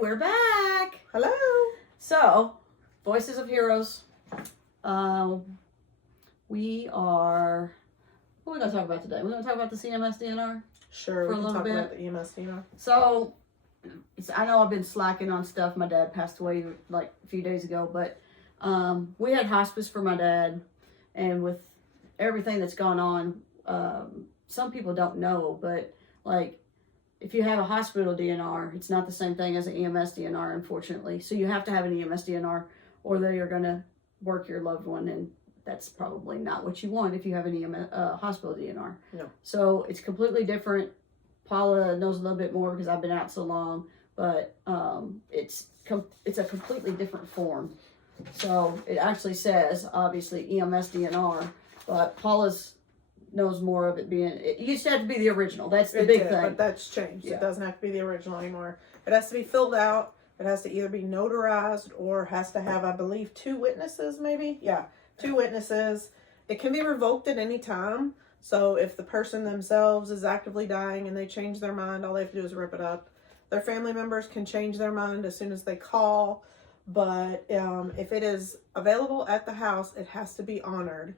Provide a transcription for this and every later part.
we're back. Hello. So, Voices of Heroes. We are. What are we going to talk about today? We're going to talk about the CMS DNR. Sure, For we a can little talk bit. about the EMS DNR. So, I know I've been slacking on stuff. My dad passed away like a few days ago, but we had hospice for my dad, and with everything that's gone on, some people don't know, but like if you have a hospital DNR, it's not the same thing as an EMS DNR, unfortunately. So you have to have an EMS DNR, or they are going to work your loved one, and that's probably not what you want if you have an EMS hospital DNR. No. So it's completely different. Paula knows a little bit more because I've been out so long, but it's a completely different form. So it actually says, obviously, EMS DNR, but Paula's knows more of it being, it used to have to be the original. That's the big thing. But that's changed. Yeah. It doesn't have to be the original anymore. It has to be filled out. It has to either be notarized or has to have, I believe, 2 witnesses maybe. Yeah, 2 witnesses. It can be revoked at any time. So if the person themselves is actively dying and they change their mind, all they have to do is rip it up. Their family members can change their mind as soon as they call. But if it is available at the house, it has to be honored.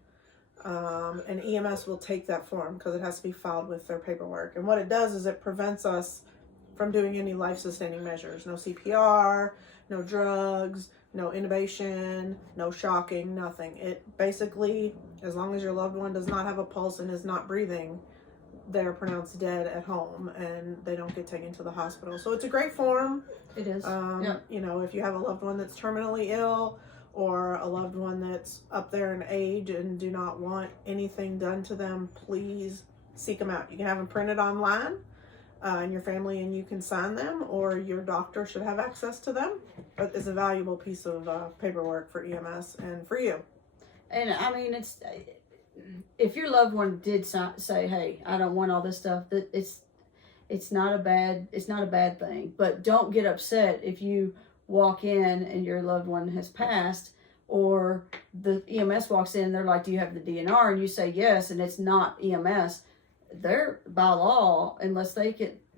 And EMS will take that form because it has to be filed with their paperwork. And what it does is it prevents us from doing any life-sustaining measures. No CPR, no drugs, no intubation, no shocking, nothing. It basically, as long as your loved one does not have a pulse and is not breathing, they're pronounced dead at home and they don't get taken to the hospital. So it's a great form. It is. You know, if you have a loved one that's terminally ill or a loved one that's up there in age and do not want anything done to them, please seek them out. You can have them printed online in your family and you can sign them, or your doctor should have access to them. But it's a valuable piece of paperwork for EMS and for you. And I mean, it's, if your loved one did say, hey, I don't want all this stuff, that it's not a bad thing. But don't get upset if you walk in and your loved one has passed, or the EMS walks in, they're like, do you have the DNR? And you say yes, and it's not EMS. They're, by law, unless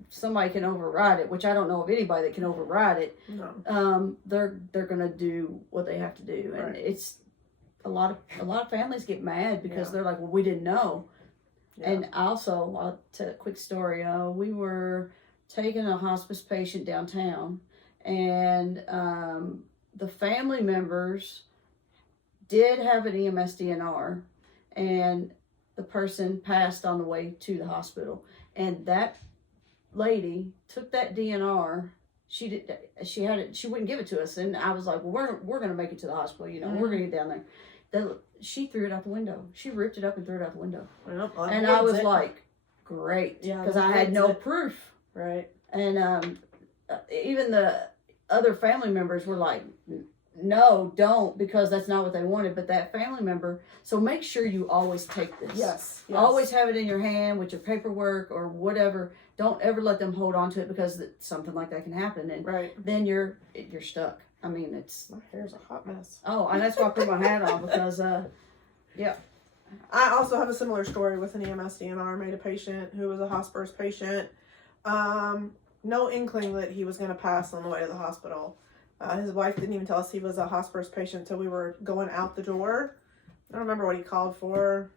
somebody can override it, which I don't know of anybody that can override it. No. They're gonna do what they have to do, and Right. it's a lot of families get mad because Yeah. they're like, well, we didn't know. Yeah. And also, I'll tell a quick story. We were taking a hospice patient downtown, and the family members did have an EMS DNR, and the person passed on the way to the hospital. And that lady took that DNR. She wouldn't give it to us, and I was like, well, we're gonna make it to the hospital. You know, we're gonna get down there. She threw it out the window. She ripped it up and threw it out the window. Well, and I was like, great, because I had no proof. Right. And even the other family members were like, no, don't, because that's not what they wanted. But that family member, so make sure you always take this. Yes. Always have it in your hand with your paperwork or whatever. Don't ever let them hold on to it, because something like that can happen, and Right. then you're stuck. I mean, it's, My hair's a hot mess. oh, and that's why I put my hat on, because yeah. I also have a similar story with an EMS DNR. Made a patient who was a hospice patient. No inkling that he was going to pass on the way to the hospital. His wife didn't even tell us he was a hospice patient until we were going out the door. I don't remember what he called for.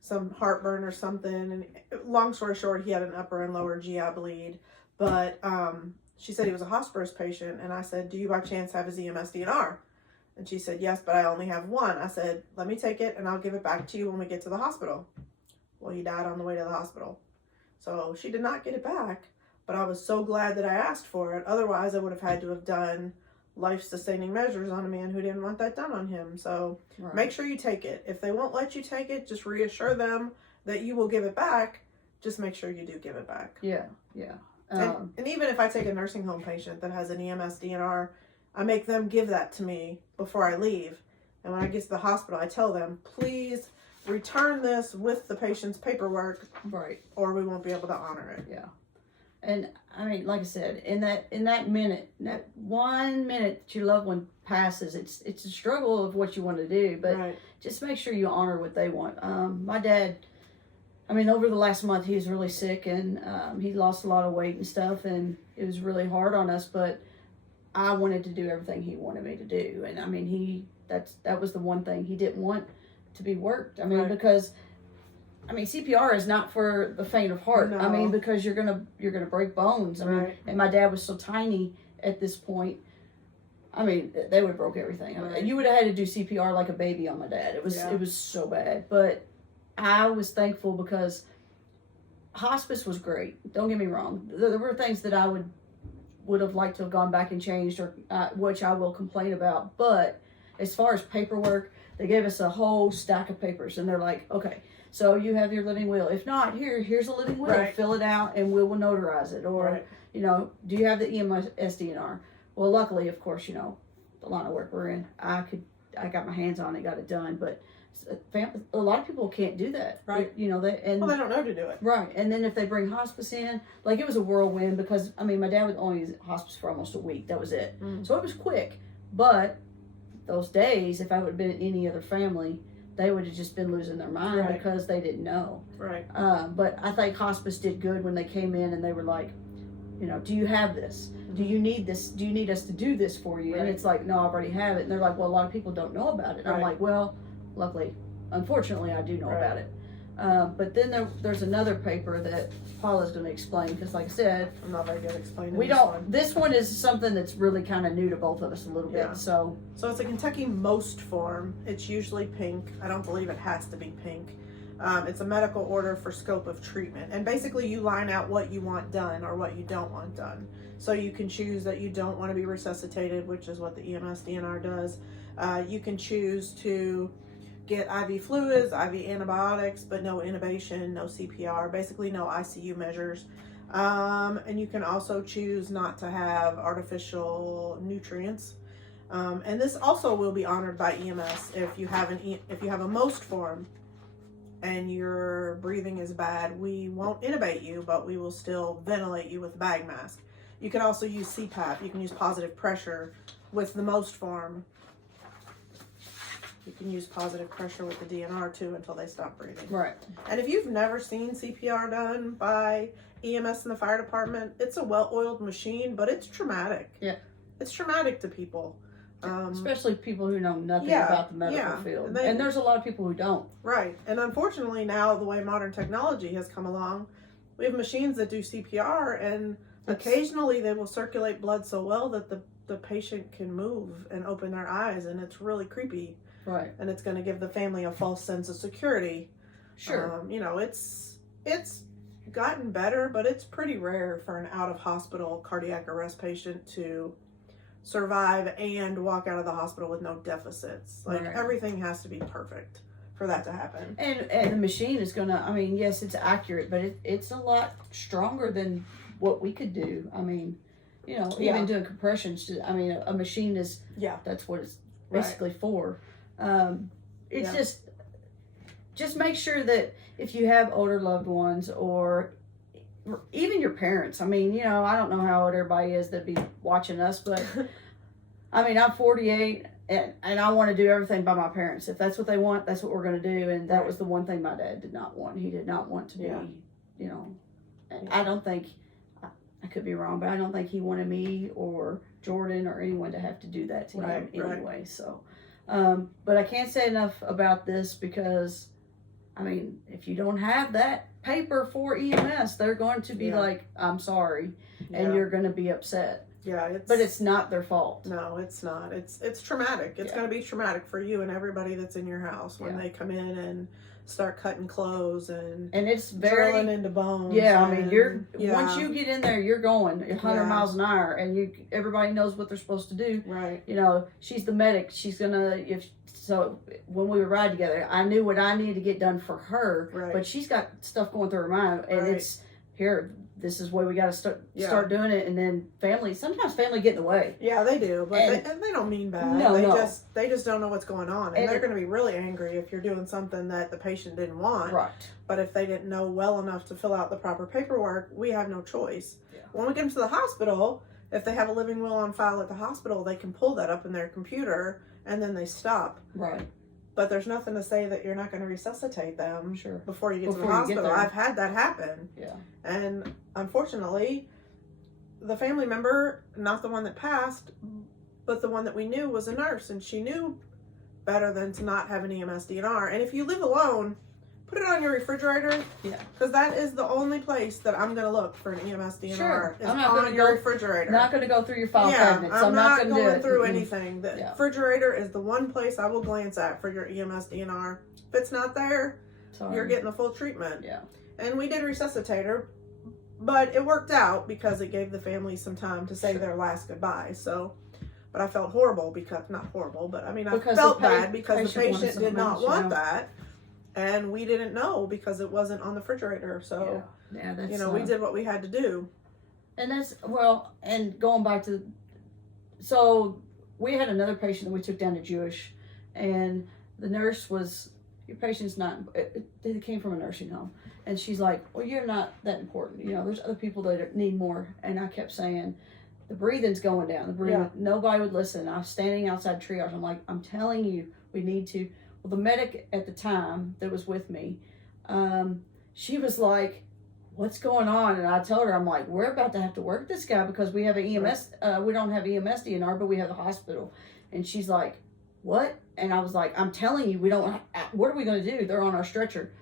Some heartburn or something. And long story short, he had an upper and lower GI bleed. But she said he was a hospice patient. And I said, do you by chance have his EMS DNR? And she said, yes, but I only have one. I said, let me take it and I'll give it back to you when we get to the hospital. Well, he died on the way to the hospital. So she did not get it back. But I was so glad that I asked for it. Otherwise, I would have had to have done life-sustaining measures on a man who didn't want that done on him. So Make sure you take it. If they won't let you take it, just reassure them that you will give it back. Just make sure you do give it back. Yeah. And even if I take a nursing home patient that has an EMS DNR, I make them give that to me before I leave. And when I get to the hospital, I tell them, please return this with the patient's paperwork. Right. Or we won't be able to honor it. Yeah. And I mean, like I said, in that minute, that 1 minute that your loved one passes, it's a struggle of what you want to do, but Right. just make sure you honor what they want. My dad, I mean, over the last month, he was really sick, and he lost a lot of weight and stuff, and it was really hard on us, but I wanted to do everything he wanted me to do. And I mean, that was the one thing he didn't want to be worked. I mean, because CPR is not for the faint of heart. No. I mean, because you're gonna break bones. I mean, and my dad was so tiny at this point. I mean, they would have broke everything. Right. You would have had to do CPR like a baby on my dad. It was so bad. But I was thankful because hospice was great. Don't get me wrong. There were things that I would have liked to have gone back and changed, or which I will complain about. But as far as paperwork, they gave us a whole stack of papers, and they're like, okay, so you have your living will. If not, here's a living will. Right. Fill it out, and we will notarize it. Or, do you have the EMS DNR? Well, luckily, of course, the line of work we're in, I got my hands on it, got it done. But a lot of people can't do that. Right. They don't know to do it. Right. And then if they bring hospice in, like it was a whirlwind because, my dad was only in hospice for almost a week. That was it. Mm. So it was quick. But those days, if I would have been in any other family, they would have just been losing their mind because they didn't know. Right. But I think hospice did good when they came in and they were like, do you have this? Do you need this? Do you need us to do this for you? Right. And it's like, no, I already have it. And they're like, well, a lot of people don't know about it. And I'm like, well, luckily, unfortunately, I do know about it. But then there's another paper that Paula's going to explain because, like I said, I'm not very good at explaining This one is something that's really kind of new to both of us a little bit. So it's a Kentucky most form. It's usually pink. I don't believe it has to be pink. It's a medical order for scope of treatment. And basically you line out what you want done or what you don't want done. So you can choose that you don't want to be resuscitated, which is what the EMS DNR does. You can choose to get IV fluids, IV antibiotics, but no intubation, no CPR, basically no ICU measures. And you can also choose not to have artificial nutrients. And this also will be honored by EMS if you have a most form and your breathing is bad. We won't intubate you, but we will still ventilate you with a bag mask. You can also use CPAP. You can use positive pressure with the most form. You can use positive pressure with the DNR too until they stop breathing. right. And if you've never seen CPR done by EMS in the fire department, it's a well-oiled machine, but it's traumatic. Yeah. It's traumatic to people. Especially people who know nothing about the medical field. And there's a lot of people who don't. Right. And unfortunately now, the way modern technology has come along, we have machines that do CPR, and occasionally they will circulate blood so well that the patient can move and open their eyes, and it's really creepy. Right. And it's going to give the family a false sense of security. Sure. It's gotten better, but it's pretty rare for an out-of-hospital cardiac arrest patient to survive and walk out of the hospital with no deficits. Like, everything has to be perfect for that to happen. And the machine is going to, yes, it's accurate, but it's a lot stronger than what we could do. Even doing compressions, a machine is, that's what it's basically for. It's just make sure that if you have older loved ones or even your parents, I don't know how old everybody is that'd be watching us, but I'm 48 and I want to do everything by my parents. If that's what they want, that's what we're going to do. And that was the one thing my dad did not want. He did not want to be, I don't think, I could be wrong, but I don't think he wanted me or Jordan or anyone to have to do that to him anyway. So, but I can't say enough about this because, if you don't have that paper for EMS, they're going to be like, I'm sorry, and you're going to be upset. Yeah, but it's not their fault. No, it's not. It's traumatic. It's going to be traumatic for you and everybody that's in your house when they come in and start cutting clothes and it's very drilling into bones. Yeah, once you get in there, you're going 100 miles an hour, and everybody knows what they're supposed to do. Right. She's the medic. She's gonna So when we would ride together, I knew what I needed to get done for her, but she's got stuff going through her mind, and it's here. This is where we got to start doing it, and then sometimes family get in the way. Yeah, they do, but they don't mean bad. No, they just don't know what's going on, and they're going to be really angry if you're doing something that the patient didn't want. Right. But if they didn't know well enough to fill out the proper paperwork, we have no choice. Yeah. When we get them to the hospital, if they have a living will on file at the hospital, they can pull that up in their computer, and then they stop. Right. but there's nothing to say that you're not going to resuscitate them Sure. before you get to the Before you get hospital. there. I've had that happen. Yeah. And unfortunately, the family member, not the one that passed, but the one that we knew, was a nurse, and she knew better than to not have an EMS DNR. And if you live alone, put it on your refrigerator. Yeah. Because that is the only place that I'm going to look for an EMS DNR. Sure. Is I'm not on gonna your go- refrigerator. Not going to go through your file yeah, cabinets. I'm not going to do going it. through Mm-mm. anything. The Yeah. refrigerator is the one place I will glance at for your EMS DNR. If it's not there, Sorry. you're getting the full treatment. Yeah. And we did resuscitate her, but it worked out because it gave the family some time to say Sure. their last goodbye. So, but I felt horrible because, not horrible, but I mean, Because I felt the bad because the patient wanted patient did not something else, want that. And we didn't know because it wasn't on the refrigerator. So, Yeah, that's, you know, we did what we had to do. And that's, well, and going back to, so we had another patient that we took down to Jewish, and the nurse was, your patient's not, they came from a nursing home. And she's like, well, you're not that important. You know, there's other people that need more. And I kept saying, the breathing's going down. The breathing, Yeah. Nobody would listen. I was standing outside triage. I'm like, I'm telling you, we need to. Well, the medic at the time that was with me, she was like, what's going on? And I told her, I'm like, we're about to have to work this guy because we have an EMS, we don't have EMS DNR, but we have a hospital. And she's like, what? And I was like, I'm telling you, we don't, what are we going to do? They're on our stretcher.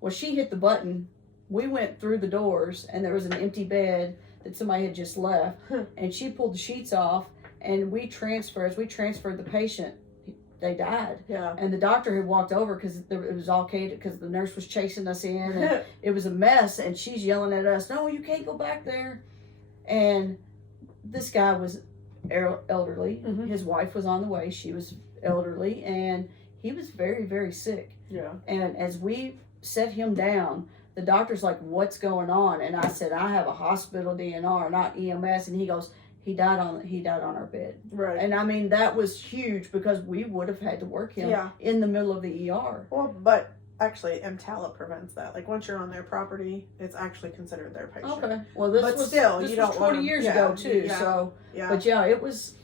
Well, she hit the button. We went through the doors, and there was an empty bed that somebody had just left. And she pulled the sheets off, and as we transferred the patient, they died. Yeah. And the doctor had walked over because it was all catered because the nurse was chasing us in, and it was a mess. And she's yelling at us, "No, you can't go back there." And this guy was elderly. Mhm. His wife was on the way. She was elderly, and he was very, very sick. Yeah. And as we set him down, the doctor's like, "What's going on?" And I said, "I have a hospital DNR, not EMS." And he goes, he died on our bed. Right. And I mean, that was huge because we would have had to work him in the middle of the ER. Well, but actually, EMTALA prevents that. Like, once you're on their property, it's actually considered their patient. Okay. Well, this But was still, this you was don't 20 wanna- years yeah, ago too. yeah. So, Yeah. but yeah, it was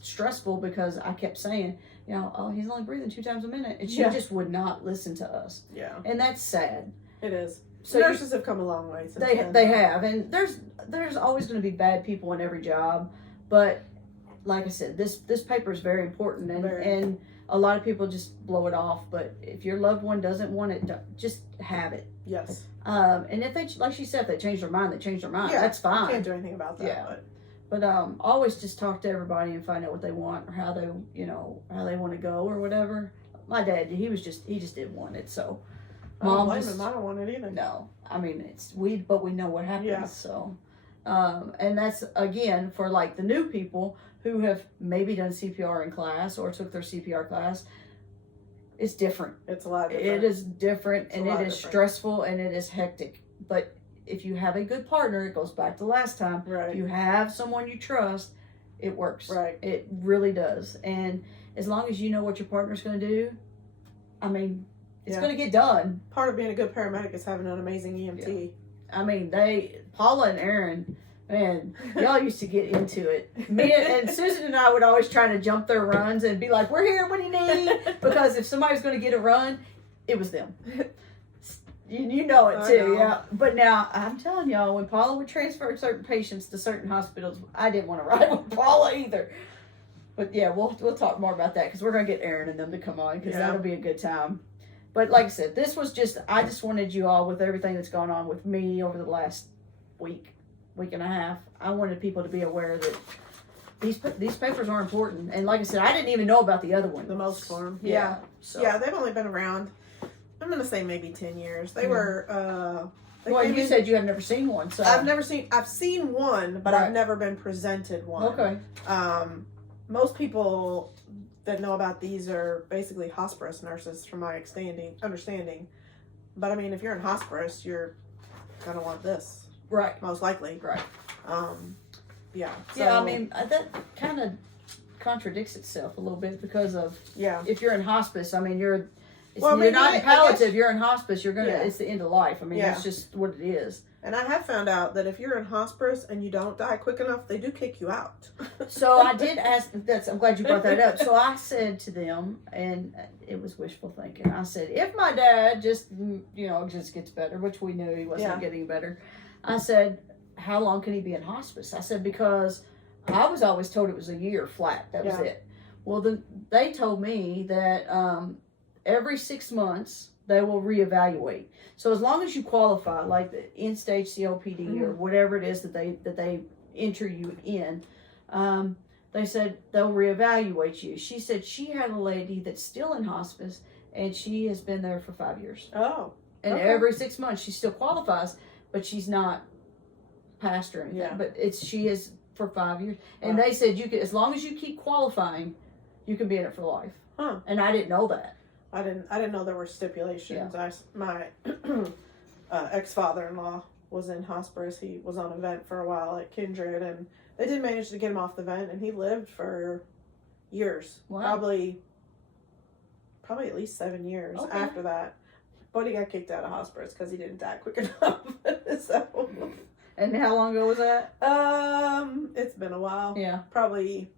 stressful because I kept saying, you know, oh, he's only breathing 2 times a minute, and she just would not listen to us. Yeah. And that's sad. It is. So nurses have come a long way since then. they have, and there's always going to be bad people in every job, but like I said, this paper is very important, and a lot of people just blow it off. But if your loved one doesn't want it, just have it. Yes. And if they, like she said, if they change their mind, they change their mind. Yeah, That's fine. Can't do anything about that. Yeah. But always just talk to everybody and find out what they want or how they want to go or whatever. My dad, he just didn't want it, so. I don't Mom blame just, him. I don't want it either. no, I mean but we know what happens. Yeah. So, and that's again for like the new people who have maybe done CPR in class or took their CPR class. It's different. It's a lot different. It is different, It's a and lot it is different. stressful, and it is hectic. But if you have a good partner, it goes back to last time. Right. If you have someone you trust, it works. Right. It really does. And as long as you know what your partner's going to do, I mean, it's going to get done. Part of being a good paramedic is having an amazing EMT. I mean, Paula and Aaron, man, y'all used to get into it. Me and Susan and I would always try to jump their runs and be like, "We're here, what do you need?" Because if somebody was going to get a run, it was them. You know it too, I know. yeah. But now, I'm telling y'all, when Paula would transfer certain patients to certain hospitals, I didn't want to ride with Paula either. But yeah, we'll talk more about that because we're going to get Aaron and them to come on because that'll be a good time. But like I said, this was I just wanted you all, with everything that's gone on with me over the last week and a half, I wanted people to be aware that these papers are important. And like I said, I didn't even know about the other one. The most form. Yeah. So. Yeah, they've only been around, I'm going to say maybe 10 years. They were, well, you said you have never seen one, so. I've seen one, but Right. I've never been presented one. Okay. Most people that know about these are basically hospice nurses, from my understanding. But I mean, if you're in hospice, you're gonna want this, Right. most likely. Right. Yeah. Yeah, I mean, that kind of contradicts itself a little bit because of if you're in hospice, I mean, you're not in palliative, you're in hospice, you're gonna, it's the end of life. I mean, that's just what it is. And I have found out that if you're in hospice and you don't die quick enough, they do kick you out. So I did ask, I'm glad you brought that up. So I said to them, and it was wishful thinking, I said, if my dad just gets better, which we knew he wasn't getting better, I said, how long can he be in hospice? I said, because I was always told it was a year flat. That was it. Well, then they told me that every 6 months they will reevaluate. So as long as you qualify, like the end-stage COPD or whatever it is that they enter you in, they said they'll reevaluate you. She said she had a lady that's still in hospice, and she has been there for 5 years. Oh. And every 6 months she still qualifies, but she's not passed or anything. Yeah. But she is for 5 years. And they said you could, as long as you keep qualifying, you can be in it for life. Huh. And I didn't know that. I didn't know there were stipulations. Yeah. My ex-father-in-law was in hospice. He was on a vent for a while at Kindred, and they did manage to get him off the vent, and he lived for years. Wow. Probably at least 7 years after that. But he got kicked out of hospice because he didn't die quick enough. So. And how long ago was that? It's been a while. Yeah. Probably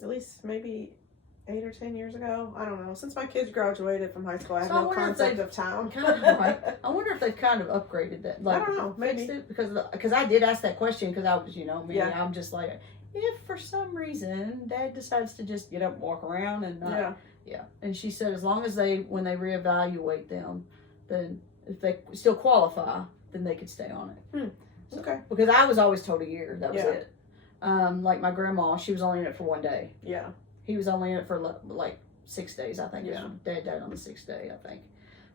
at least maybe 8 or 10 years ago. I don't know. Since my kids graduated from high school, I have no concept of time. I wonder if they've kind of upgraded that. Like, I don't know. Maybe. It because I did ask that question because I was, me, Yeah. I'm just like, if for some reason Dad decides to just get up and walk around and yeah. And she said as long as when they reevaluate them, then if they still qualify, then they could stay on it. So, okay. Because I was always told a year. That was it. Like my grandma, she was only in it for 1 day. Yeah. He was only in it for like 6 days, I think. Yeah. Dad died on the 6th day, I think.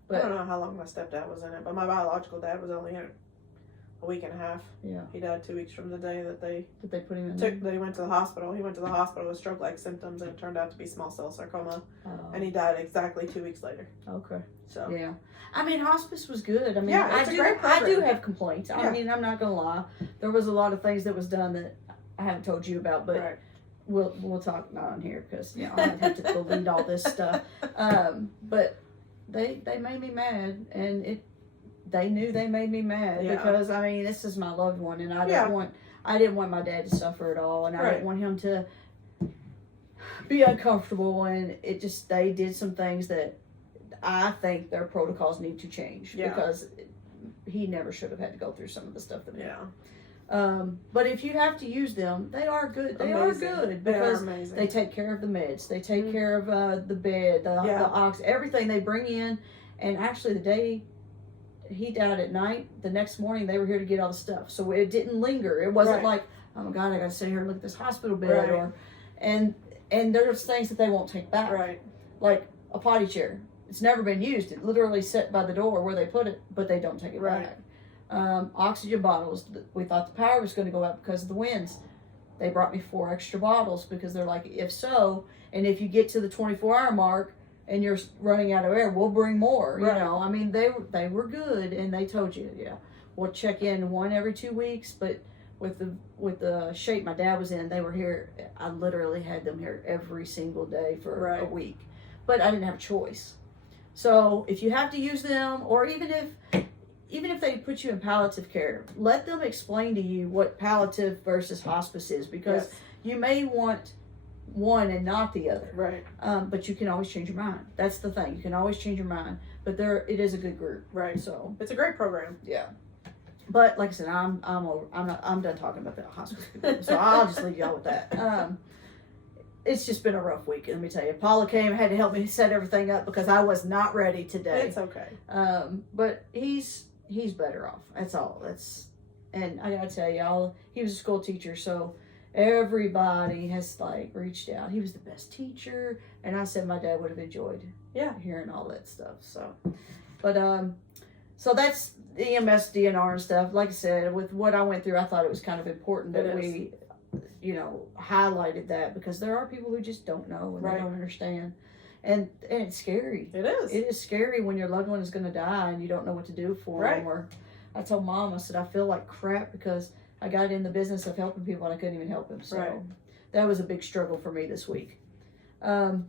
But I don't know how long my stepdad was in it, but my biological dad was only in it a week and a half. Yeah. He died 2 weeks from the day that they put him in that he went to the hospital. He went to the hospital with stroke-like symptoms, and it turned out to be small cell sarcoma. And he died exactly 2 weeks later. Okay. So yeah, I mean, hospice was good. I mean, yeah, it's a great I do program. have complaints. I mean, I'm not gonna lie. There was a lot of things that was done that I haven't told you about, but we'll talk not on here because I have to delete all this stuff. But they made me mad, and they knew they made me mad because I mean, this is my loved one, and I didn't want my dad to suffer at all, and I didn't want him to be uncomfortable. And they did some things that I think their protocols need to change because he never should have had to go through some of the stuff that we did. But if you have to use them, they are good. They are good because they take care of the meds. They take care of the bed, the ox, everything they bring in. And actually, the day he died at night, the next morning they were here to get all the stuff. So it didn't linger. It wasn't like, oh my God, I got to sit here and look at this hospital bed. And there's things that they won't take back. Right. Like a potty chair. It's never been used. It literally sat by the door where they put it, but they don't take it back. Oxygen bottles. We thought the power was going to go out because of the winds. They brought me 4 extra bottles because they're like, if so, and if you get to the 24-hour mark and you're running out of air, we'll bring more. You know, I mean, they were good, and they told you, we'll check in 1 every 2 weeks. But with the shape my dad was in, they were here. I literally had them here every single day for a week, but I didn't have a choice. So if you have to use them, or even if they put you in palliative care, let them explain to you what palliative versus hospice is, because you may want one and not the other. Right. But you can always change your mind. That's the thing. You can always change your mind. But it is a good group. Right. So it's a great program. Yeah. But like I said, I'm done talking about the hospice people. So I'll just leave y'all with that. It's just been a rough week, let me tell you. Paula came and had to help me set everything up because I was not ready today. It's okay. But he's better off. That's all. And I gotta tell y'all, he was a school teacher, so everybody has reached out. He was the best teacher, and I said my dad would have enjoyed hearing all that stuff. So, but so that's the EMS DNR and stuff. Like I said, with what I went through, I thought it was kind of important that we highlighted that, because there are people who just don't know and they don't understand. And it's scary. It is. It is scary when your loved one is going to die and you don't know what to do for them. Or I told Mom, I said, I feel like crap because I got in the business of helping people and I couldn't even help them. So that was a big struggle for me this week. So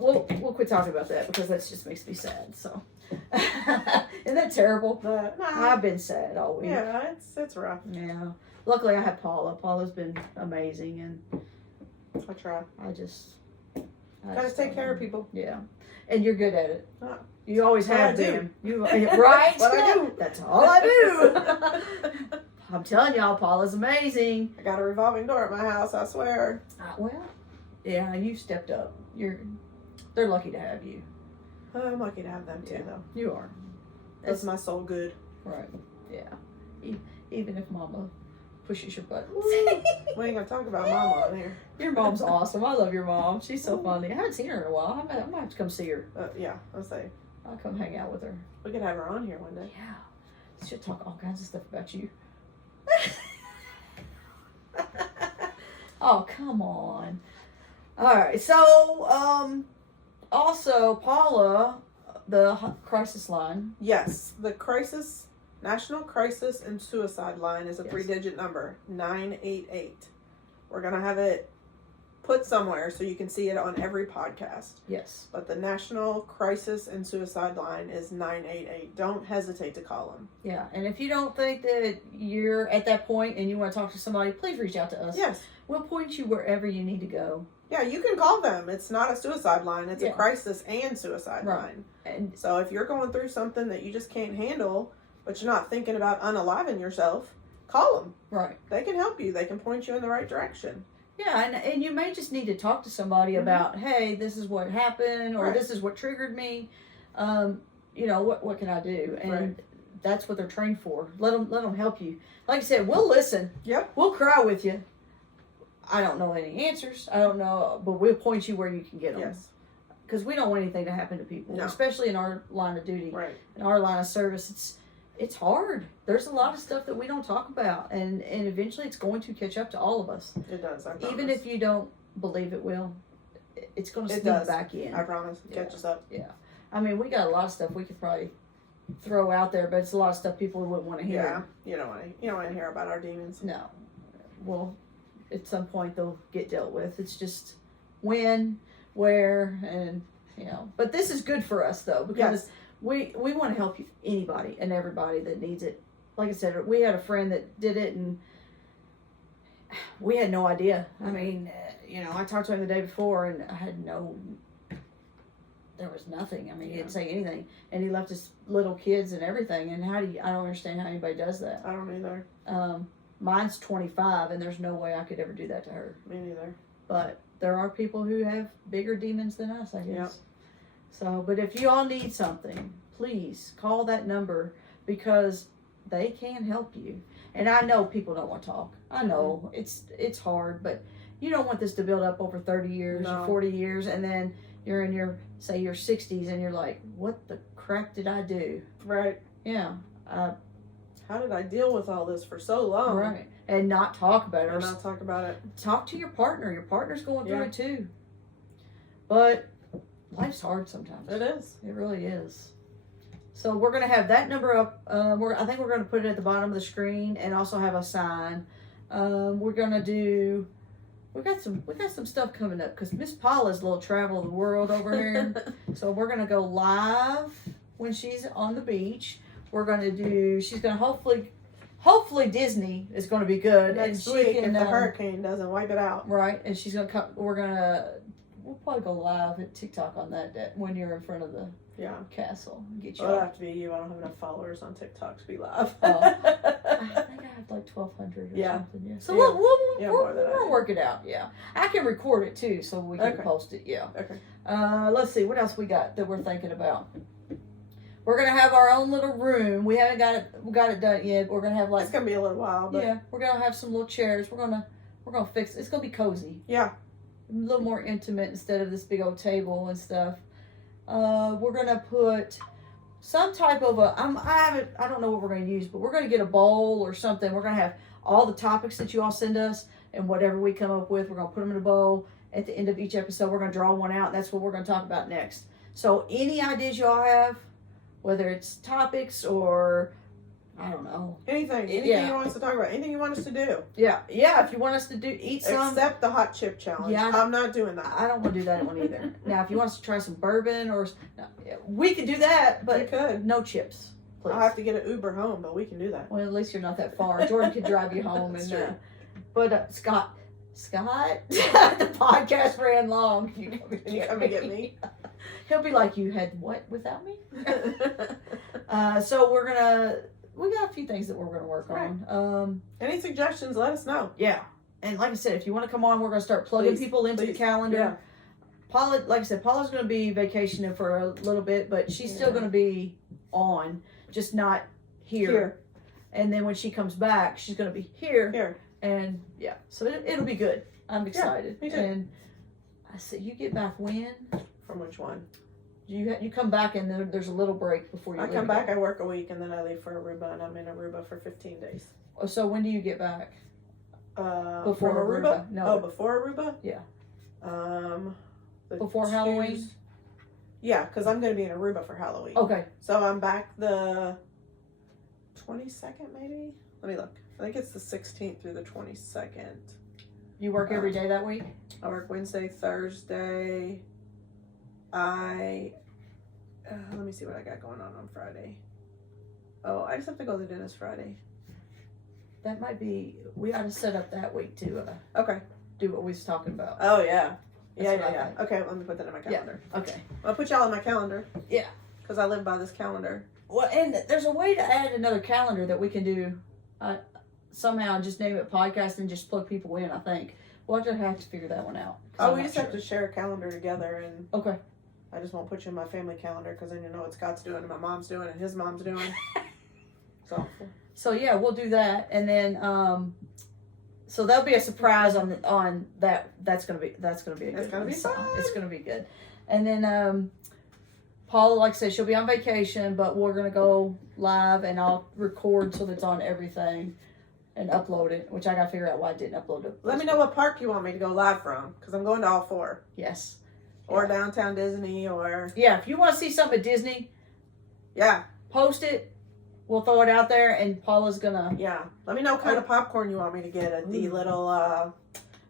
we'll quit talking about that because that just makes me sad. So Isn't that terrible? But I've been sad all week. yeah, it's rough. Yeah. Luckily, I have Paula. Paula's been amazing, and I try. I just Gotta take care of people. Yeah, and you're good at it. Oh. You always That's what have I do. been. You right? What I do. That's all I do. I'm telling y'all, Paula's amazing. I got a revolving door at my house, I swear. Well, yeah, you stepped up. They're lucky to have you. I'm lucky to have them too, Yeah. though. You are. That's my soul good. Right. Yeah. Even if Mama pushes your buttons. We ain't gonna talk about Mama on here. Your mom's awesome. I love your mom. She's so funny. I haven't seen her in a while. I might have to come see her. Yeah, I'll say. I'll come hang out with her. We could have her on here one day. Yeah. She'll talk all kinds of stuff about you. Oh, come on. All right. So, also, Paula, the crisis line. Yes, the National Crisis and Suicide Line is a Yes. 3-digit number, 988. We're going to have it put somewhere so you can see it on every podcast. Yes. But the National Crisis and Suicide Line is 988. Don't hesitate to call them. Yeah. And if you don't think that you're at that point and you want to talk to somebody, please reach out to us. Yes. We'll point you wherever you need to go. Yeah, you can call them. It's not a suicide line. It's Yeah. a crisis and suicide Right. line. And So if you're going through something that you just can't handle, but you're not thinking about unaliving yourself, call them. right. They can help you. They can point you in the right direction. Yeah, and you may just need to talk to somebody about, hey, this is what happened, or Right. this is what triggered me. What can I do? And Right. that's what they're trained for. Let them help you. Like I said, we'll listen. Yep. We'll cry with you. I don't know any answers. I don't know, but we'll point you where you can get them. Yes. Because we don't want anything to happen to people, No. especially in our line of duty, Right. in our line of service. It's hard. There's a lot of stuff that we don't talk about, and eventually it's going to catch up to all of us. It does. I promise. Even if you don't believe it will, it's going to It sneak does. back in. I promise. Yeah. Catch us up. I mean, we got a lot of stuff we could probably throw out there, but it's a lot of stuff people wouldn't want to hear. Yeah. You don't want to hear about our demons. No. Well, at some point they'll get dealt with. It's just when, where, and But this is good for us though, because Yes. we want to help anybody and everybody that needs it. Like I said, we had a friend that did it, and we had no idea. I mean, I talked to him the day before, and I had there was nothing. I mean, he didn't say anything, and he left his little kids and everything. And I don't understand how anybody does that. I don't either. Mine's 25, and there's no way I could ever do that to her. Me neither. But there are people who have bigger demons than us, I guess. Yep. So, but if you all need something, please call that number, because they can help you. And I know people don't want to talk. I know it's hard, but you don't want this to build up over 30 years No. or 40 years, and then you're in your 60s and you're like, what the crap did I do? Right. Yeah. How did I deal with all this for so long? Right. And not talk about it. And not talk about it. Talk to your partner. Your partner's going through Yeah. it too. But life's hard sometimes. It is. It really is. So we're gonna have that number up. I think we're gonna put it at the bottom of the screen, and also have a sign. We're gonna do. We got some stuff coming up, because Miss Paula's a little travel of the world over here. So we're gonna go live when she's on the beach. We're gonna do. She's gonna hopefully Disney is gonna be good. Next and week, she can, if the hurricane doesn't wipe it out. right, and she's gonna come. We'll probably go live at TikTok on that when you're in front of the castle. Get you. Well, it'll have to be you. I don't have enough followers on TikTok to be live. I think I have like 1,200 or Yeah. something. Yeah. So Yeah. we'll More than I we'll do. work it out. Yeah. I can record it too, so we can Okay. post it. Yeah. Okay. Let's see what else we got that we're thinking about. We're gonna have our own little room. We haven't got it done yet. We're gonna have It's gonna be a little while, but we're gonna have some little chairs. We're gonna fix it. It's gonna be cozy. Yeah. A little more intimate instead of this big old table and stuff. We're gonna put some type of I don't know what we're gonna use, but we're gonna get a bowl or something. We're gonna have all the topics that you all send us, and whatever we come up with, we're gonna put them in a bowl. At the end of each episode, we're gonna draw one out, and that's what we're gonna talk about next. So any ideas you all have, whether it's topics or I don't know. Anything Yeah. you want us to talk about, anything you want us to do. Yeah. If you want us to eat some. Except the hot chip challenge. Yeah. I'm not doing that. I don't want to do that one either. Now, if you want us to try some bourbon we could do that, but We could. no chips. Please. I'll have to get an Uber home, but we can do that. Well, at least you're not that far. Jordan could drive you home. That's and true. But Scott, the podcast ran long. Can you come and get me? He'll be like, you had what without me? So we got a few things that we're gonna work on. Any suggestions? Let us know. Yeah, and like I said, if you want to come on, we're gonna start plugging people into the calendar. Yeah. Paula, like I said, Paula's gonna be vacationing for a little bit, but she's still gonna be on, just not here. And then when she comes back, she's gonna be here. And yeah, so it'll be good. I'm excited. Me too. And I said, you get back when? From which one? You come back and there's a little break before you I leave come back, again. I work a week, and then I leave for Aruba, and I'm in Aruba for 15 days. So when do you get back? Before Before Aruba? No. Oh, before Aruba? Yeah. The Before Halloween? Yeah, because I'm going to be in Aruba for Halloween. Okay. So I'm back the 22nd, maybe? Let me look. I think it's the 16th through the 22nd. You work every day that week? I work Wednesday, Thursday. Let me see what I got going on Friday. Oh, I just have to go to the dentist Friday. That might be, we ought to set up that week to Okay. do what we was talking about. Oh, yeah. That's what I Yeah. think. Okay, let me put that in my calendar. Okay. I'll put y'all on my calendar. Yeah. Because I live by this calendar. Well, and there's a way to add another calendar that we can do somehow, just name it podcast and just plug people in, I think. We'll just have to figure that one out. Oh, we just have to share a calendar together, and Okay. I just won't put you in my family calendar because then you know what Scott's doing and my mom's doing and his mom's doing. So yeah, we'll do that, and then so that'll be a surprise on that. That's gonna be a good It's gonna one. be So fun. it's gonna be good, and then Paula, like I said, she'll be on vacation, but we're gonna go live, and I'll record so that it's on everything, and upload it. Which I gotta figure out why I didn't upload it. Let me know what park you want me to go live from because I'm going to all 4. Yes. Or downtown Disney or... Yeah, if you want to see something at Disney, Yeah. post it. We'll throw it out there, and Paula's gonna. Yeah. Let me know what kind of popcorn you want me to get at the little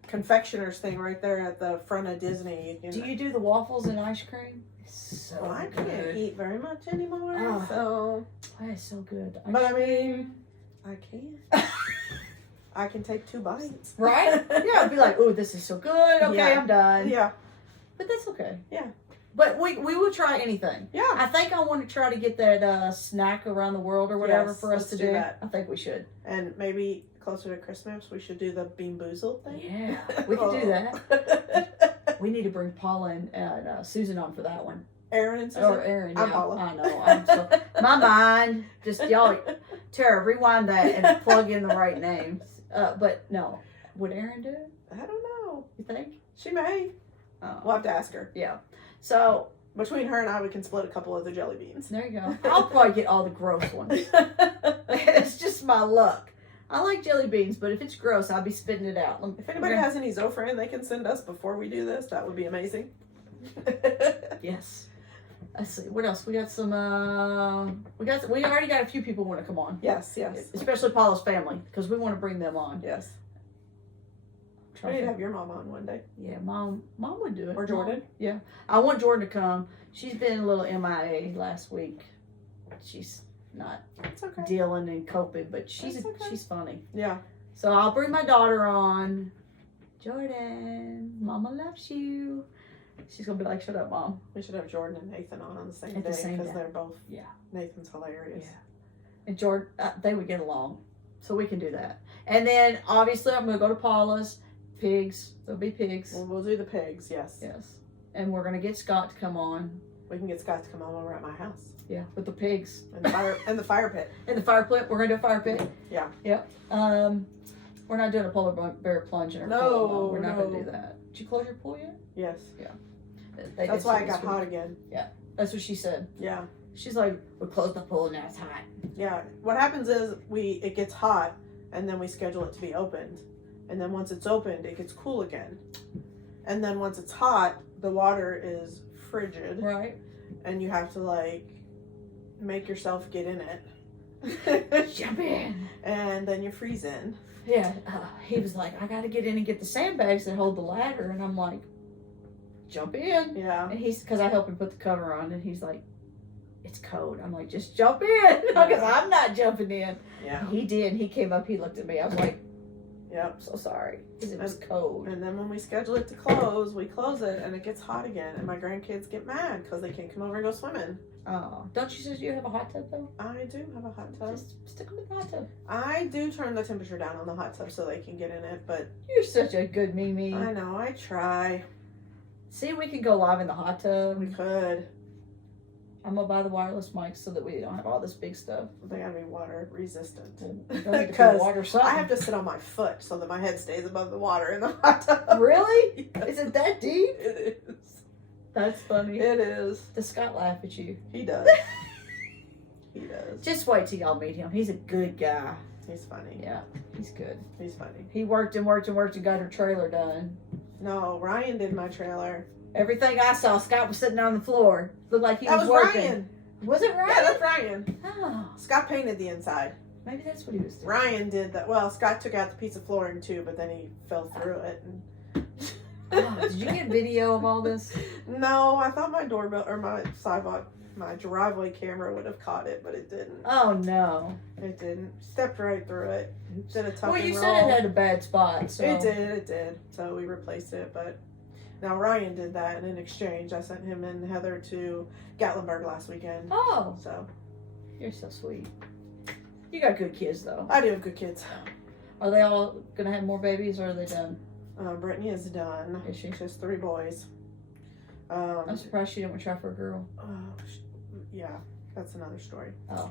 confectioner's thing right there at the front of Disney. Do you do the waffles and ice cream? It's so Well, I good. can't eat very much anymore, Oh. so... Oh, it's so good. But I mean, I can. I can take 2 bites. Right? Yeah, I'd be like, oh, this is so good. Okay, Yeah. I'm done. Yeah. But that's okay. Yeah. But we will try anything. Yeah. I think I want to try to get that snack around the world or whatever Yes, for us let's to do do. that. I think we should. And maybe closer to Christmas, we should do the Bean Boozled thing. Yeah, we can do that. We need to bring Paula and Susan on for that one. Aaron and Susan. Or Aaron. I'm Yeah, Paula. I know. I'm so, my mind, just y'all, Tara, rewind that and plug in the right names. But no. Would Aaron do it? I don't know. You think? She may. Oh. We'll have to ask her. Yeah. So Between her and I, we can split a couple of the jelly beans. there you go. I'll probably get all the gross ones. It's just my luck. I like jelly beans, but if it's gross, I'll be spitting it out. If anybody has any Zofran they can send us before we do this, that would be amazing. Yes. Let's see. What else? We got some. We already got a few people want to come on. Yes. Especially Paula's family, because we want to bring them on. Yes. We need to have your mom on one day. Yeah, mom would do it. Or Jordan. Yeah, I want Jordan to come. She's been a little MIA last week. She's not It's okay. dealing and coping, but That's okay. she's funny. Yeah. So I'll bring my daughter on. Jordan, Mama loves you. She's gonna be like, "Shut up, Mom." We should have Jordan and Nathan on the same At the day same because day. they're both. Yeah. Nathan's hilarious. Yeah. And Jordan, they would get along, so we can do that. And then obviously I'm gonna go to Paula's. Pigs. There'll be pigs. Well, we'll do the pigs. Yes. Yes. And we're gonna get Scott to come on. We can get Scott to come on when we're at my house. Yeah, with the pigs. And the fire and the fire pit. In the fire pit. We're gonna do a fire pit. Yeah. Yep. We're not doing a polar bear plunge in our No, pool. No, we're not no. gonna do that. Did you close your pool yet? Yes. They That's did why so I got this hot week. again. That's what she said. Yeah. She's like, we closed the pool now it's hot. Yeah. What happens is it gets hot and then we schedule it to be opened. And then once it's opened, it gets cool again. And then once it's hot, the water is frigid. Right. And you have to like make yourself get in it. Jump in. And then you're freezing. Yeah, he was like, I gotta get in and get the sandbags that hold the ladder. And I'm like, jump in. Yeah. And because I helped him put the cover on, and he's like, it's cold. I'm like, just jump in. Because I'm not jumping in. Yeah. He did. He came up, he looked at me. I was like, yep. I'm so sorry. Because it was cold. And then when we schedule it to close, we close it and it gets hot again. And my grandkids get mad because they can't come over and go swimming. Oh, don't you say you have a hot tub though? I do have a hot tub. Just stick them in the hot tub. I do turn the temperature down on the hot tub so they can get in it, but You're such a good Mimi. I know, I try. See, we can go live in the hot tub. We could. I'm gonna buy the wireless mics so that we don't have all this big stuff. They gotta be water resistant. Because water something. I have to sit on my foot so that my head stays above the water in the hot tub. Really? Yes. Is it that deep? It is. That's funny. It is. Does Scott laugh at you? He does. He does. Just wait till y'all meet him. He's a good guy. He's funny. Yeah, he's good. He's funny. He worked and worked and worked and got her trailer done. No, Ryan did my trailer. Everything I saw, Scott was sitting on the floor. Looked like he That was was working. Ryan. Was it Ryan? Yeah, that's Ryan. Oh, Scott painted the inside. maybe that's what he was doing. Ryan did that. Well, Scott took out the piece of flooring too, but then he fell through it. And Oh, did you get video of all this? no, I thought my doorbell or my sidewalk, my driveway camera would have caught it, but it didn't. Oh no. It didn't. Stepped right through it. Did a tuck Well, and you roll. said it had a bad spot, so It did. So we replaced it, but now Ryan did that, and in exchange, I sent him and Heather to Gatlinburg last weekend. Oh, So you're so sweet. You got good kids though. I do have good kids. Are they all gonna have more babies, or are they done? Brittany is done. Is she? She has 3 boys. I'm surprised she didn't try for a girl. Yeah, that's another story. Oh.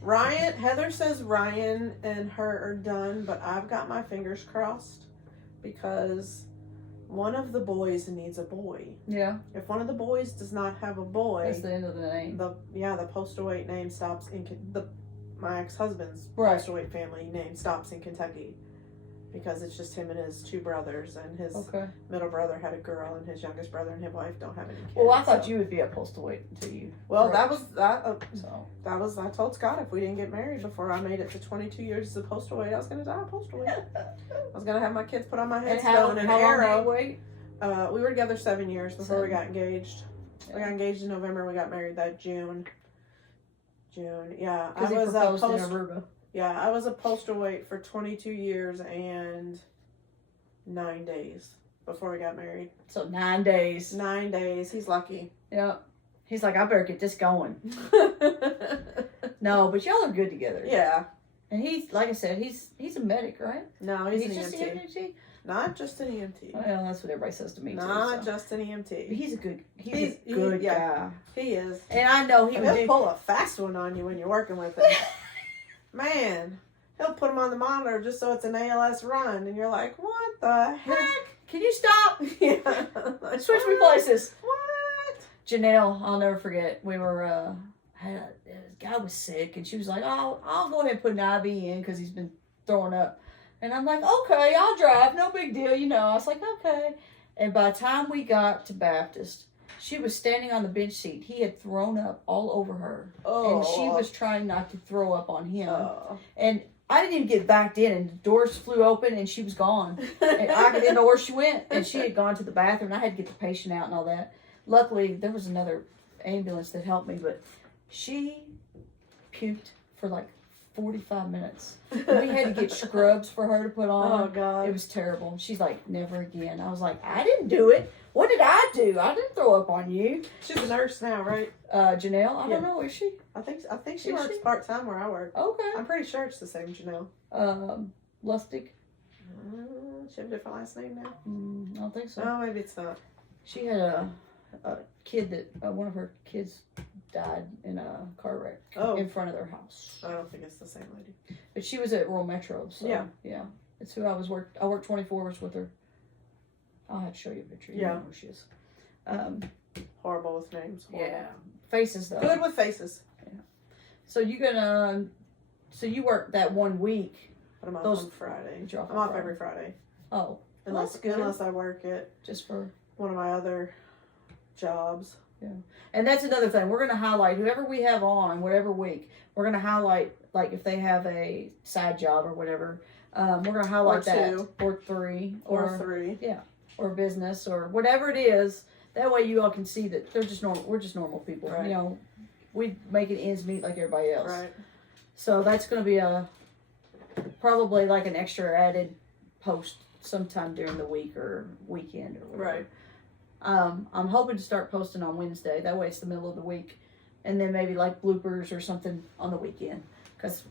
Ryan, Heather says Ryan and her are done, but I've got my fingers crossed because one of the boys needs a boy. Yeah. If one of the boys does not have a boy, That's the end of the name. the postal weight name stops in my ex-husband's Right. postal weight family name stops in Kentucky because it's just him and his 2 brothers, and his Okay. middle brother had a girl, and his youngest brother and his wife don't have any kids. Well, I thought so. you would be a postal weight until you. Well, correct. that was I told Scott if we didn't get married before I made it to 22 years as a postal weight, I was gonna die a postal weight. I was gonna have my kids put on my And headstone and how long arrow. did you wait? We were together 7 years before we 7. got engaged. We Yeah. got engaged in November. We got married that June. Yeah. Because he proposed in Aruba. I was a postal weight for 22 years and 9 days before we got married. So 9 days. 9 days. He's lucky. Yeah. He's like, I better get this going. No, but y'all are good together. Yeah. And he's, like I said, he's a medic, right? No, he's an just EMT. an EMT. Not just an EMT. Well, that's what everybody says to me Not too. So. just an EMT. He's a good guy. He is. And I know he would He'll do. pull a fast one on you when you're working with him. Man, he'll put him on the monitor just so it's an ALS run, and you're like, what the heck? Can you stop? Yeah. Like, Switch me what? places. What? Janelle, I'll never forget. We were this guy was sick, and she was like, "Oh, I'll go ahead and put an IV in because he's been throwing up." And I'm like, "Okay, I'll drive. No big deal, you know." I was like, "Okay." And by the time we got to Baptist, she was standing on the bench seat. He had thrown up all over her, Oh. and she was trying not to throw up on him. Oh. And I didn't even get backed in, and the doors flew open, and she was gone. And I didn't know where she went, and she had gone to the bathroom, and I had to get the patient out and all that. Luckily, there was another ambulance that helped me, but she puked for like 45 minutes. We had to get scrubs for her to put on. Oh, God. It was terrible. She's like, never again. I was like, I didn't do it. What did I do? I didn't throw up on you. She's a nurse now, right? Janelle, I Yeah. don't know, is she? I think she Is works she? part-time where I work. Okay. I'm pretty sure it's the same Janelle. Lustig? She have a different last name now? I don't think so. Oh, maybe it's not. She had a kid that, one of her kids died in a car wreck in front of their house. I don't think it's the same lady. But she was at Rural Metro, so Yeah. It's who I worked 24 hours with her. I'll have to show you a picture. You Yeah. know who she is. Horrible with names. Horrible. Yeah. Faces though. Good with faces. So you work that 1 week. But I'm off Those- on Friday. You're off I'm on off Friday. every Friday. Oh, Unless that's good. Unless I work at Just for one of my other jobs. And that's another thing. We're going to highlight whoever we have on, whatever week. We're going to highlight, like, if they have a side job or whatever. We're going to highlight that. Or 3. Or 3. Yeah. Or business or whatever it is. That way you all can see that they're just normal. We're just normal people. Right. You know, we make it ends meet like everybody else. Right. So that's going to be probably like an extra added post sometime during the week or weekend or whatever. Right. I'm hoping to start posting on Wednesday. That way it's the middle of the week. And then maybe like bloopers or something on the weekend. Because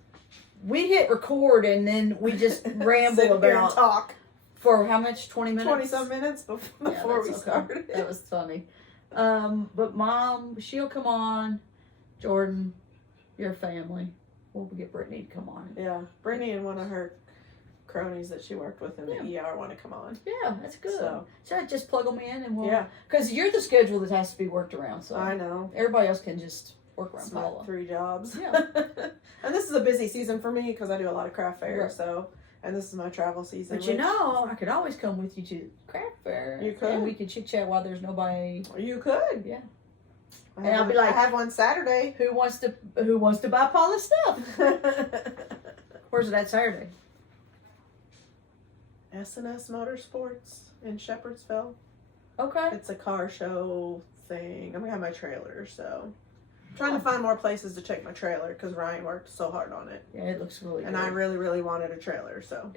we hit record and then we just ramble about. Talk. For how much? 20 minutes? 20-some minutes before we started. That was funny. But Mom, she'll come on. Jordan, your family. We'll get Brittany to come on. Yeah. Brittany and one of her cronies that she worked with in the ER want to come on. Yeah, that's good. So I just plug them in and we'll. Yeah. Because you're the schedule that has to be worked around. So I know. Everybody else can just work around It's my Paula. 3 jobs. Yeah. And this is a busy season for me because I do a lot of craft fairs. Right. So, and this is my travel season. But you know, I could always come with you to craft fair. You could. And we could chit chat while there's nobody. You could. Yeah. And I'll be like, I have one Saturday. Who wants to buy Paula's stuff? Where's it at Saturday? S&S Motorsports in Shepherdsville. Okay. It's a car show thing. I'm gonna have my trailer, so I'm trying to find more places to take my trailer because Ryan worked so hard on it. Yeah, it looks really And good. I really, really wanted a trailer, so.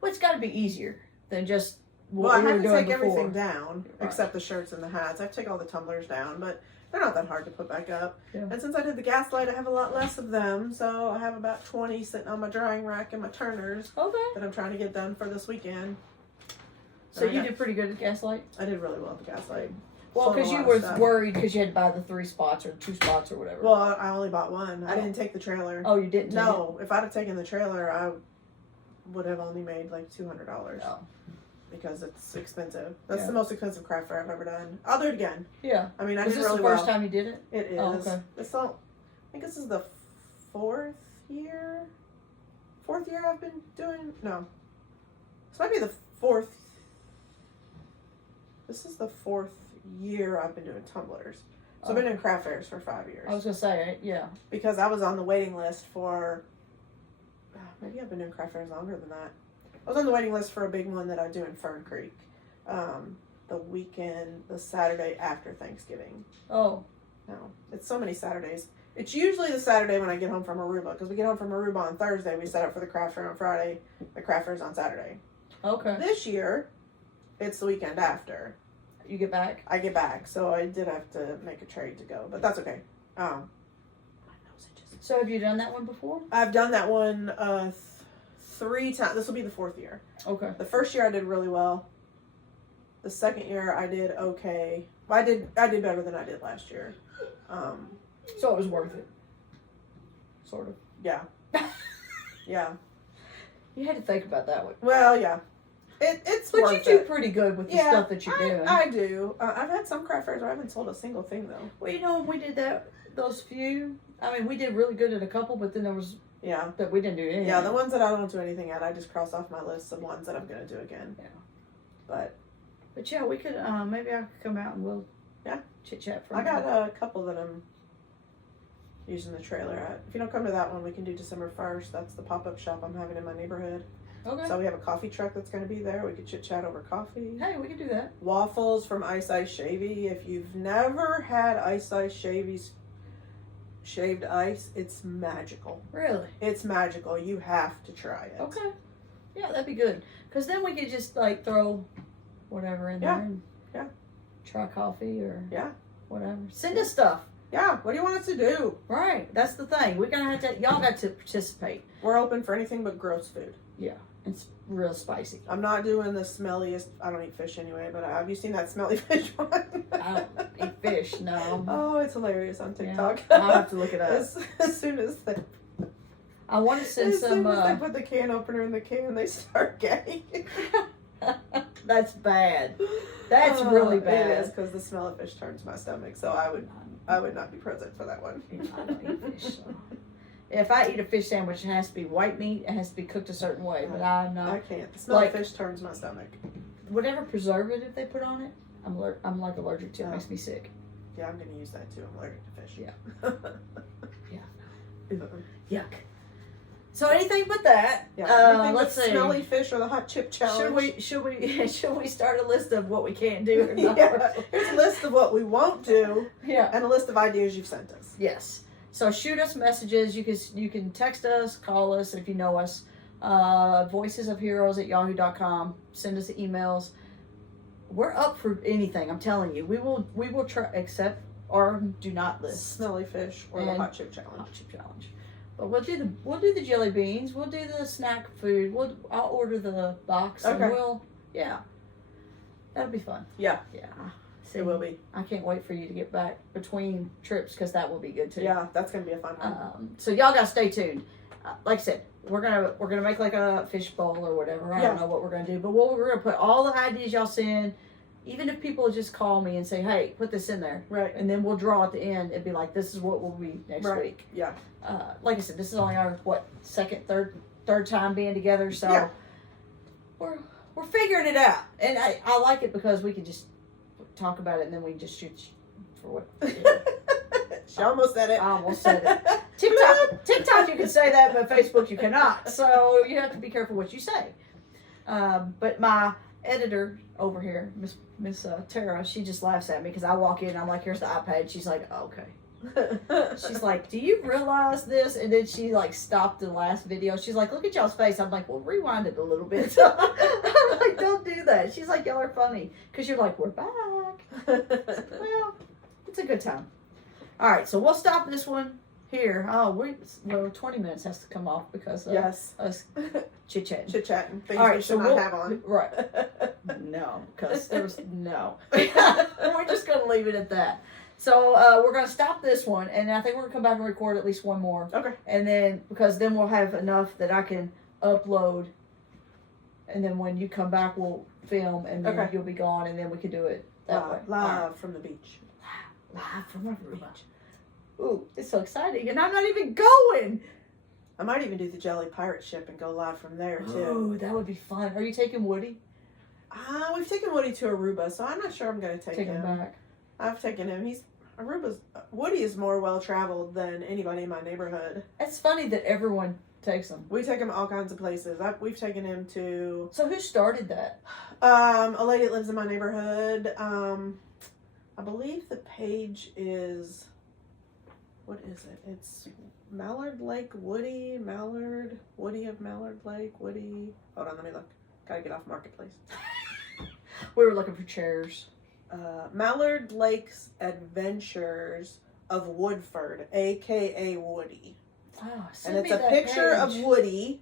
Well, it's got to be easier than just Well, what I we have were to doing take before. everything down Right. except the shirts and the hats. I have to take all the tumblers down, but they're not that hard to put back up. Yeah. And since I did the gaslight, I have a lot less of them, so I have about 20 sitting on my drying rack and my turners Okay. that I'm trying to get done for this weekend. So you did pretty good at Gaslight? I did really well at the gaslight. Well, Sold a because you lot of was stuff. worried because you had to buy the 3 spots or 2 spots or whatever. Well, I only bought one. I Oh. didn't take the trailer. Oh, you didn't? No, if I'd have taken the trailer, I would have only made like $200 Oh. because it's expensive. That's Yeah. the most expensive craft fair I've ever done. I'll do it again. Yeah. I mean, I Was did this really the first well. time you did it? It is. Oh, okay. It's all, I think this is the 4th year. 4th year I've been doing. No, this might be the 4th. This is the 4th year I've been doing tumblers. So I've been doing craft fairs for 5 years. I was going to say, yeah. Because I was on the waiting list for, maybe I've been doing craft fairs longer than that. I was on the waiting list for a big one that I do in Fern Creek. The weekend, the Saturday after Thanksgiving. Oh. No, it's so many Saturdays. It's usually the Saturday when I get home from Aruba, because we get home from Aruba on Thursday, we set up for the craft fair on Friday, the craft fair's on Saturday. Okay. This year, it's the weekend after. You get back? I get back, so I did have to make a trade to go, but that's okay. So have you done that one before? I've done that one 3 times. This will be the 4th year. Okay. The first year I did really well. The second year I did okay. I did better than I did last year. So it was worth it. Sort of. Yeah. Yeah. You had to think about that one. Well, yeah. It's But worth you do it. pretty good with the stuff that you're doing. I do. I've had some craft fairs where I haven't sold a single thing though. Well, you know, when we did those few, I mean, we did really good at a couple, but then there was that we didn't do anything. Yeah, the ones that I don't do anything at, I just cross off my list of ones that I'm gonna do again. Yeah. But yeah, we could maybe I could come out and we'll chit chat for. I got a couple that I'm using the trailer at. If you don't come to that one, we can do December 1st. That's the pop-up shop I'm having in my neighborhood. Okay. So we have a coffee truck that's going to be there. We could chit chat over coffee. Hey, we could do that. Waffles from Ice Shavy. If you've never had Ice Shavy's shaved ice, it's magical. Really? It's magical. You have to try it. Okay. Yeah, that'd be good. Because then we could just like throw whatever in there and try coffee or whatever. Send us stuff. Yeah, what do you want us to do? Right, that's the thing. We're gonna have to. Y'all got to participate. We're open for anything but gross food. Yeah, it's real spicy. I'm not doing the smelliest. I don't eat fish anyway, but have you seen that smelly fish one? I don't eat fish. No. Oh, it's hilarious on TikTok. Yeah, I'll have to look it up. As soon as they, I want to send as some. soon as they put the can opener in the can, they start gagging. That's bad. That's really bad. It is because the smell of fish turns my stomach. So I would not be present for that one. I don't eat fish. So. If I eat a fish sandwich, it has to be white meat. It has to be cooked a certain way. But I'm not. I can't. The smell of fish turns my stomach. Whatever preservative they put on it, I'm like allergic to. It makes me sick. Yeah, I'm gonna use that too. I'm allergic to fish. Yeah. Yuck. So anything but that. Yeah. Anything Let's with see. smelly fish or the hot chip challenge. Should we start a list of what we can't do or not? Yeah. Here's a list of what we won't do. Yeah. And a list of ideas you've sent us. Yes. So shoot us messages. You can text us, call us if you know us. voicesofheroes@yahoo.com. Send us emails. We're up for anything. I'm telling you. We will try, except our do not list. Smelly fish or the And hot chip challenge. Hot chip challenge. But we'll do the jelly beans. We'll do the snack food. I'll order the box. Okay. And that'll be fun. Yeah. Yeah. It will be. I can't wait for you to get back between trips because that will be good too. Yeah, that's gonna be a fun one. So y'all gotta stay tuned. Like I said, we're gonna make like a fish bowl or whatever. I don't know what we're gonna do, but we're gonna put all the ideas y'all send. Even if people just call me and say, "Hey, put this in there," Right. and then we'll draw at the end. It'd be like, "This is what will be next week." Yeah. Like I said, this is only our second, third time being together, so Yeah. we're figuring it out, and I like it because we can just talk about it and then we just shoot for what. She almost said it. I almost said it. TikTok, you can say that, but Facebook you cannot. So you have to be careful what you say. But my editor over here, Miss Tara, she just laughs at me because I walk in and I'm like, "Here's the iPad." She's like, oh, "Okay." She's like, "Do you realize this?" And then she like stopped the last video. She's like, "Look at y'all's face." I'm like, "Well, rewind it a little bit." I'm like, "Don't do that." She's like, "Y'all are funny," because you're like, "We're back." Well, it's a good time. All right, so we'll stop this one here. 20 minutes has to come off because of us chit-chatting. Chit-chatting. Things All right, we so should not have on. Right. No, because there's no. We're just going to leave it at that. So we're going to stop this one, and I think we're going to come back and record at least one more. Okay. And then, because then we'll have enough that I can upload, and then when you come back, we'll film, and then you'll be gone, and then we can do it that way. Live from the beach. Live from the beach. Ooh, it's so exciting, and I'm not even going. I might even do the Jelly Pirate Ship and go live from there, too. Ooh, that would be fun. Are you taking Woody? We've taken Woody to Aruba, so I'm not sure I'm going to take him. Back. I've taken him. Woody is more well-traveled than anybody in my neighborhood. It's funny that everyone takes him. We take him all kinds of places. We've taken him to... So who started that? A lady that lives in my neighborhood. I believe the page is... What is it? It's Mallard Lake Woody of Mallard Lake Woody. Hold on, let me look. Gotta get off Marketplace. We were looking for chairs. Mallard Lake's Adventures of Woodford, aka Woody. Oh, And it's a picture of Woody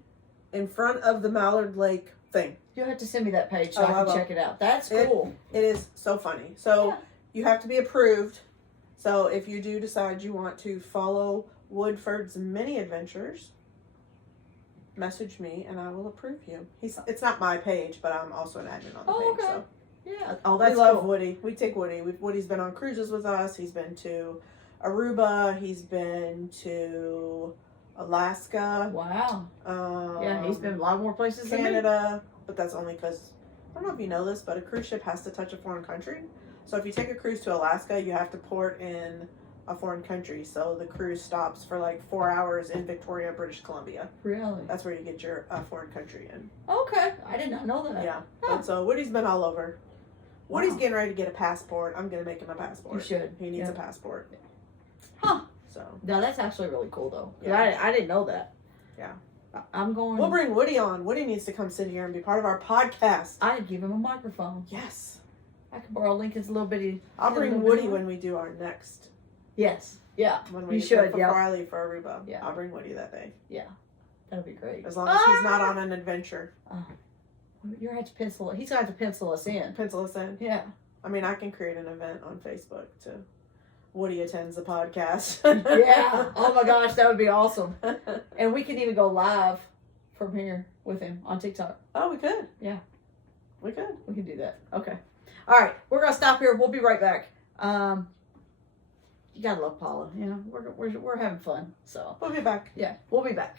in front of the Mallard Lake thing. You'll have to send me that page so I can check it out. That's cool. It is so funny. So you have to be approved. So if you do decide you want to follow Woodford's mini adventures, message me and I will approve you. It's not my page, but I'm also an admin on the page. Okay. So. Yeah. Oh, that's We love cool. Woody. We take Woody. Woody's been on cruises with us. He's been to Aruba. He's been to Alaska. Wow. Yeah, he's been a lot more places than me. Canada. But that's only because, I don't know if you know this, but a cruise ship has to touch a foreign country. So if you take a cruise to Alaska, you have to port in a foreign country. So the cruise stops for like 4 hours in Victoria, British Columbia. Really? That's where you get your foreign country in. Okay. I did not know that. Yeah. But so Woody's been all over. Woody's getting ready to get a passport. I'm going to make him a passport. You should. He needs a passport. Huh. So. No, that's actually really cool, though. Yeah. I didn't know that. Yeah. I'm going... We'll bring Woody on. Woody needs to come sit here and be part of our podcast. I'd give him a microphone. Yes. I could borrow Lincoln's little bitty... I'll bring Woody when we do our next. Yes. Yeah. When we you should, before I leave for Aruba. Yeah. I'll bring Woody that day. Yeah. That'd be great. As long as he's not on an adventure. You're going to have to pencil... He's going to have to pencil us in. Pencil us in. Yeah. I mean, I can create an event on Facebook to... Woody attends the podcast. Yeah. Oh my gosh, that would be awesome. And we could even go live from here with him on TikTok. Oh, we could. Yeah. We could. We can do that. Okay. All right. We're going to stop here. We'll be right back. You got to love Paula. You know, we're having fun. So We'll be back. yeah, we'll be back.